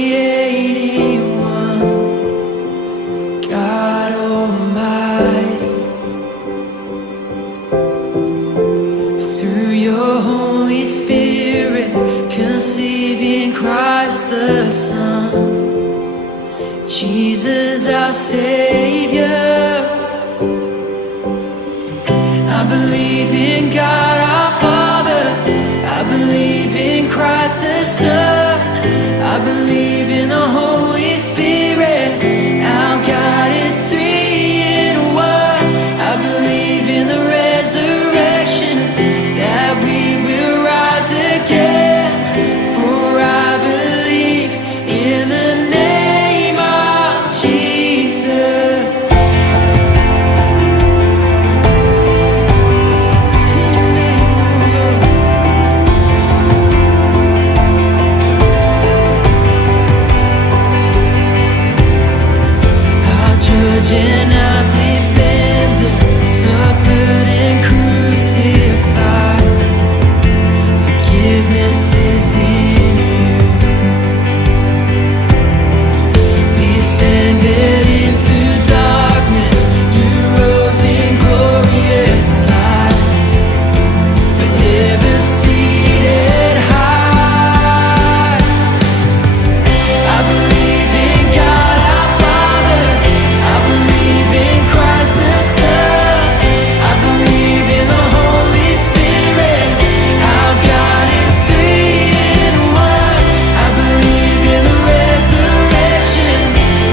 creating one, God Almighty. Through your Holy Spirit, conceiving Christ the Son, Jesus our Savior. I believe in God our Father, I believe in Christ the Son, I believe in the Holy Spirit, our God is three in one. I believe in the resurrection, that we will rise again, for I believe in the name of Jesus. And our defender suffered and crucified. Forgiveness is in you. Descended into darkness, you rose in glorious light, forever seated high. I believe in God our Father, I believe in Christ the Son, I believe in the Holy Spirit, our God is three in one. I believe in the resurrection,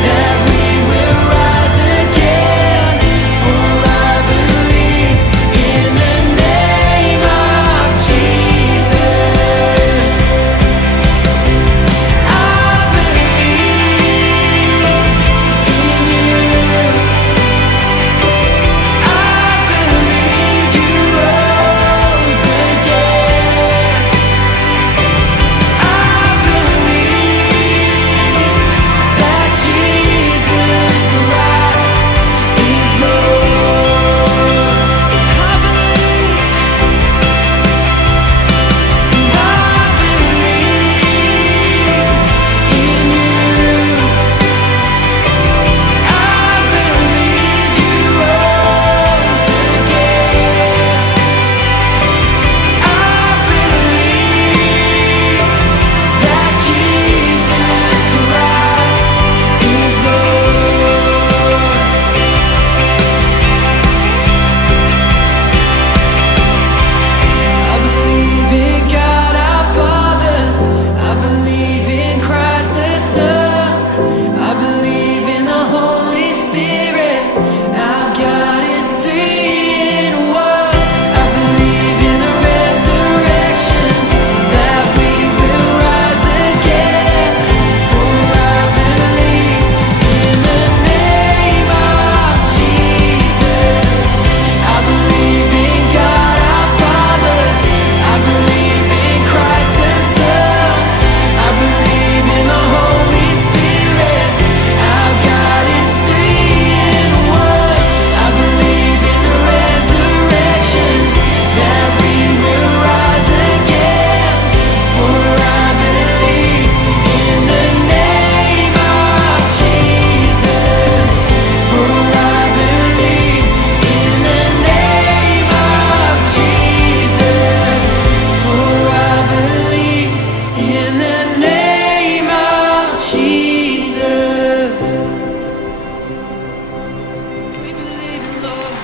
that we will rise again, for I believe in the name of Jesus. I believe in you. I believe you rose again. I believe that Jesus Christ is Lord. I believe, and I believe in you. I believe you rose again. I believe that Jesus Christ is Lord. I believe in God our Father, I believe in Christ the Son, I believe in the Holy Spirit, our God is three in one. I believe in the resurrection, that we will rise again, for I believe in the name of Jesus. I believe in God our Father, I believe in Christ the Son, I believe in the Holy Spirit, our God is three in one. I believe in the resurrection, that we will rise again, for I believe in the name of Jesus, for I believe in the name of Jesus, for I believe in the name of Jesus. We believe in Lord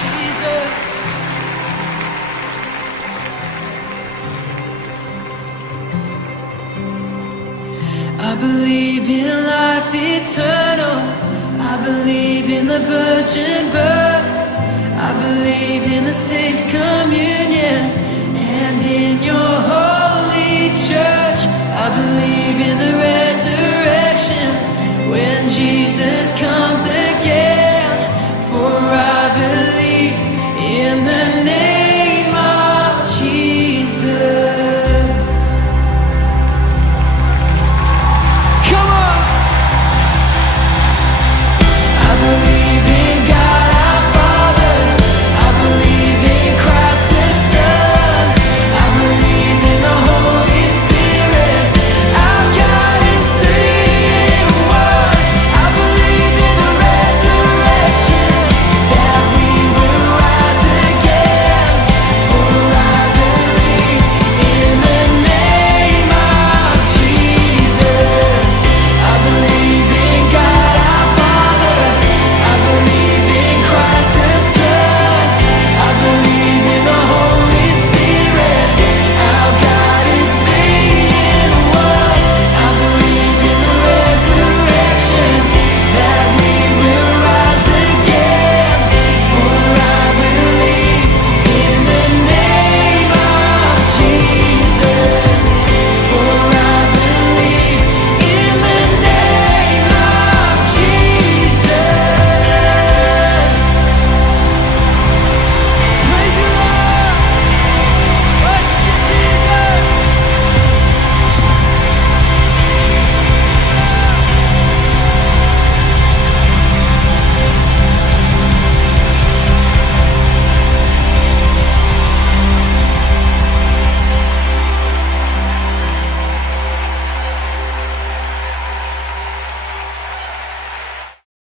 Jesus. I believe in life eternal, I believe in the virgin birth, I believe in the saints' communion, and in your holy church. I believe